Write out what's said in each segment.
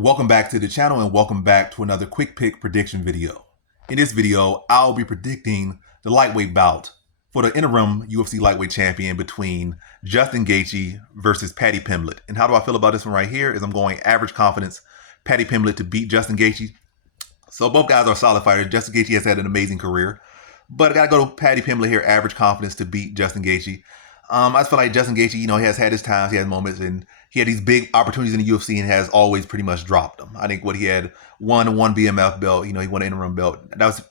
Welcome back to the channel and welcome back to another quick pick prediction video. In this video, I'll be predicting the lightweight bout for the interim UFC lightweight champion between Justin Gaethje versus Paddy Pimblett. And how do I feel about this one right here is I'm going average confidence, Paddy Pimblett to beat Justin Gaethje. So both guys are solid fighters. Justin Gaethje has had an amazing career, but I gotta go to Paddy Pimblett here, average confidence to beat Justin Gaethje. I just feel like Justin Gaethje, he has had his times, he had moments, and he had these big opportunities in the UFC and has always pretty much dropped them. I think what he had one BMF belt, he won an interim belt. That's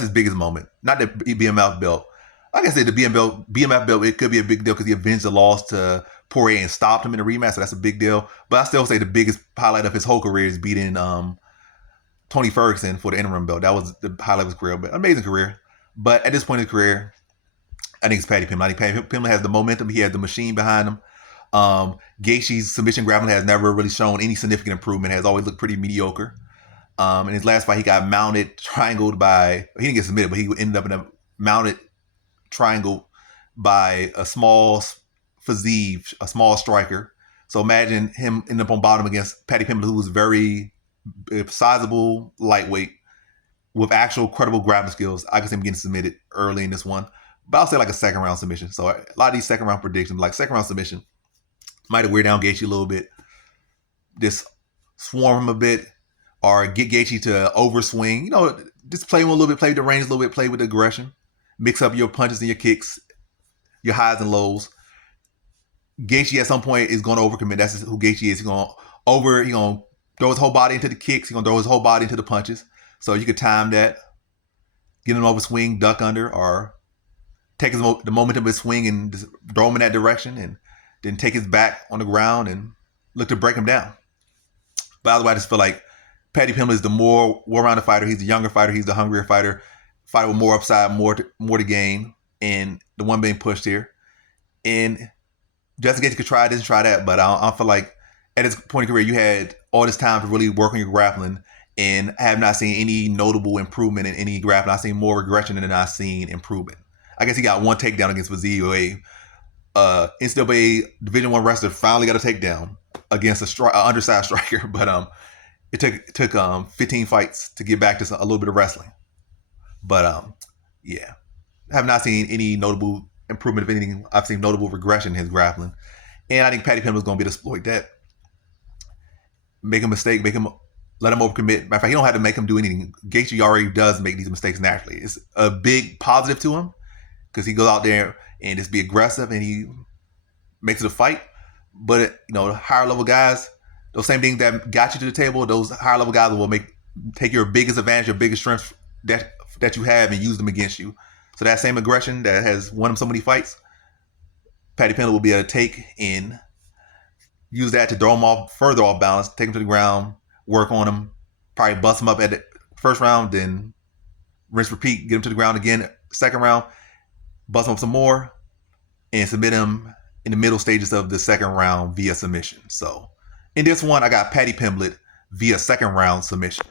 his biggest moment. Not the BMF belt. Like I said, the BMF belt, it could be a big deal because he avenged the loss to Poirier and stopped him in the rematch, so that's a big deal. But I still say the biggest highlight of his whole career is beating Tony Ferguson for the interim belt. That was the highlight of his career, but amazing career. But at this point in his career, I think it's Paddy Pimblett. I think Paddy Pimblett has the momentum. He has the machine behind him. Gaethje's submission grappling has never really shown any significant improvement. Has always looked pretty mediocre. In his last fight, he got mounted, triangled by. He didn't get submitted, but he ended up in a mounted triangle by a small physique, a small striker. So imagine him ending up on bottom against Paddy Pimblett, who was very sizable lightweight with actual credible grappling skills. I could see him getting submitted early in this one. But I'll say like a second round submission. So a lot of these second round predictions, like second round submission, might have wear down Gaethje a little bit. Just swarm him a bit or get Gaethje to overswing. Just play him a little bit, play with the range a little bit, play with the aggression. Mix up your punches and your kicks, your highs and lows. Gaethje at some point is going to overcommit. That's just who Gaethje is. He's going to throw his whole body into the kicks. He's going to throw his whole body into the punches. So you could time that, get him over swing, duck under, or take the momentum of his swing and just throw him in that direction and then take his back on the ground and look to break him down. But otherwise, I just feel like Paddy Pimblett is the more well-rounded fighter. He's the younger fighter. He's the hungrier fighter with more upside, more to gain, and the one being pushed here. And Justin Gaethje could try this and try that, but I feel like at this point in your career, you had all this time to really work on your grappling and have not seen any notable improvement in any grappling. I've seen more regression than I've seen improvement. I guess he got one takedown against Gaethje. NCAA Division I wrestler finally got a takedown against an undersized striker, but it took 15 fights to get back to a little bit of wrestling. But yeah, I have not seen any notable improvement. If anything, I've seen notable regression in his grappling, and I think Paddy Pimblett is going to be able to exploit that. Make a mistake, let him overcommit. Matter of fact, he don't have to make him do anything. Gaethje already does make these mistakes naturally. It's a big positive to him, because he goes out there and just be aggressive and he makes it a fight. But the higher level guys, those same things that got you to the table, those higher level guys will take your biggest advantage, your biggest strength that you have, and use them against you. So that same aggression that has won him so many fights, Paddy Pimblett will be able to take and use that to throw him further off balance, take him to the ground, work on him, probably bust him up at the first round, then rinse, repeat, get him to the ground again, second round, bust him up some more, and submit him in the middle stages of the second round via submission. So in this one, I got Paddy Pimblett via second round submission.